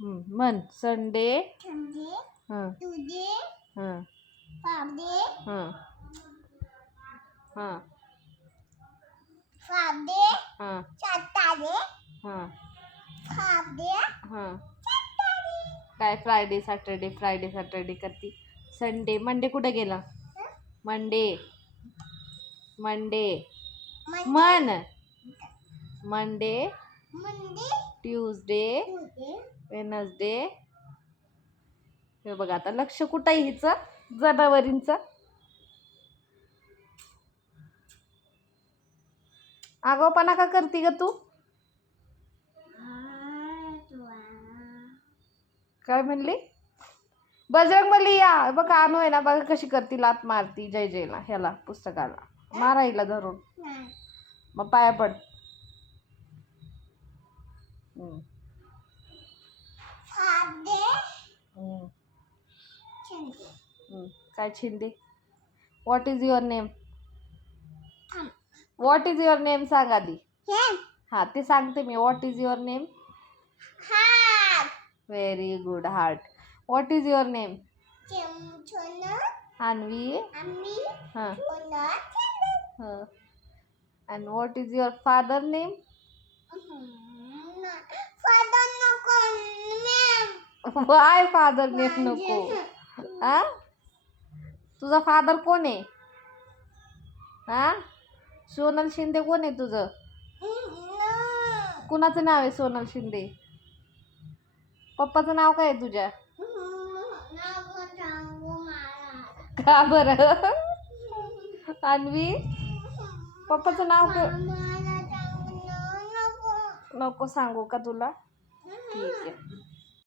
हं, म्हण संडे। हं। हं। हं। हं। हं। सॅटरडे हं। हं। काय फ्रायडे सॅटर्डे फ्रायडे सॅटर्डे करती? संडे मंडे कुठे गेला? मंडे मंडे मन. Monday Monday Tuesday. वेनसडे. हे बघा आता लक्ष कुठं आहे हिचं? जनावरींचं. आगाऊपणा का करती ग तू? काय म्हणली? बजरंग बली या. बघा अनु आहे ना बघा कशी करती लात मारती जय जयला ह्याला पुस्तकाला. मारायला धरून. मग पाया पड. काय छिंदे व्हॉट इज युअर नेम थांब व्हॉट इज युअर नेम सांग आधी हे हां ते सांगते मी व्हॉट इज युअर नेम हात very good heart what is your name चमचन Anvi आम्ही हां कोणा हां and what is your father name father नको मॅम वाय फादर नेम नको. हा? तुझा फादर कोण आहे? हा? सोनल शिंदे कोण आहे तुझं? कुणाचं नाव आहे सोनल शिंदे? पप्पाचं नाव काय आहे तुझ्या? का बरं? अन्वी? पप्पाचं नाव नको सांगू का तुला? ठीक आहे.